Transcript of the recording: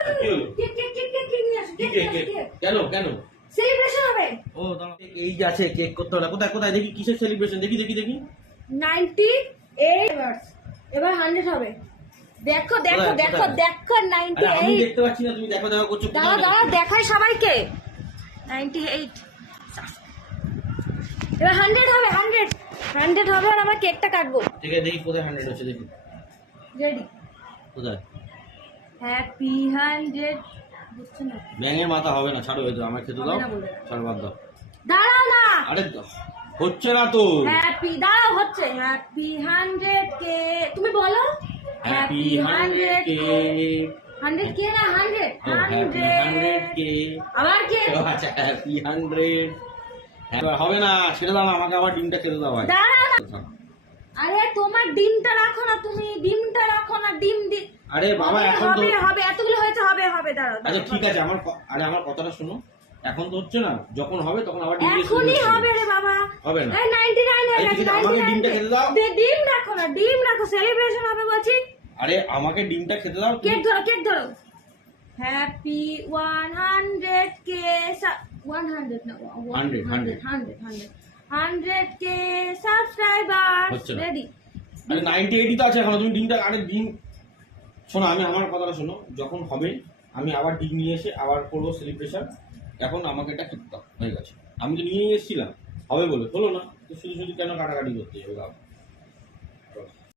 কি হলো? Cake cake cake cake cake নিয়ে আসো, কেক নিয়ে আসো, কেক। কেন কেন? সেলিব্রেশন হবে। ও দাঁড়াও, এই যে আছে কেক করতে হবে। কোথায় কোথায় দেখি কিসের সেলিব্রেশন? দেখি দেখি দেখি। 98 এবার 100 হবে। দেখো দেখো কোথায়, দেখো কোথায়? দেখো আরে আমি 98। দেখতে পাচ্ছি না, তুমি দেখো দেখো করছো। দাঁড়াও দাঁড়াও দেখাই সবাইকে। 98 এবার 100 হবে, 100 হবে আর আমরা কেকটা কাটবো। ঠিক আছে, দেখি কোথায় 100 হচ্ছে দেখি। রেডি। কোথায়? হ্যাপি 100 বুঝছো না? ব্যাঙের মাথা হবে না, ছাড়ো। হয়তো আমার খেতে দাও, হবে না বলে। ছাড়ো, বাদ দাও। দাঁড়াও না। আরে হচ্ছে না তো। হ্যাপি দাঁড়াও, হচ্ছে হ্যাপি 100 কে। তুমি বলো হ্যাপি 100 কে। 100 কে না 100 হ্যাপি 100 কে। আবার কে? আচ্ছা, হ্যাপি 100। এবার হবে না, ছেড়ে দাও না, আমাকে আবার ডিমটা খেতে দাও ভাই। দাঁড়াও না। আরে তোমার ডিমটা রাখো না, তুমি ডিমটা রাখো না। ডিম দি আরে বাবা, এখন তো হবে হবে, এতগুলো হয়েছে, হবে হবে। দাঁড়াও আচ্ছা ঠিক আছে, আমার কথাটা শোনো। এখন তো হচ্ছে না, যখন হবে তখন আবার ডিম দিয়ে এখনই শুরু হবে রে বাবা। হবে না। এই 99 হয়ে এই গেছে। ঠিক আছে, আমাকে ডিমটা খেতে দাও। ডিম রাখো না, ডিম রাখো, সেলিব্রেশন হবে বলছি। আরে আমাকে ডিমটা খেতে দাও। কেক ধরো, কেক ধরো। হ্যাপি 100 কে 100 না 100 কে সাবস্ক্রাইবার। হচ্ছে না। রেডি। আরে 98ই তো আছে এখন, তুমি ডিমটা। আরে ডিম শোনো, আমি আমার কথাটা শোনো। যখন হবে আমি আবার ডিম নিয়ে এসে আবার করবো সেলিব্রেশন। এখন আমাকে এটা খেতে দাও, হয়ে গেছে। আমি তো নিয়ে এসেছিলাম হবে বলে, হলো না তো শুধু শুধু কেন কাটাকাটি করতে হবে?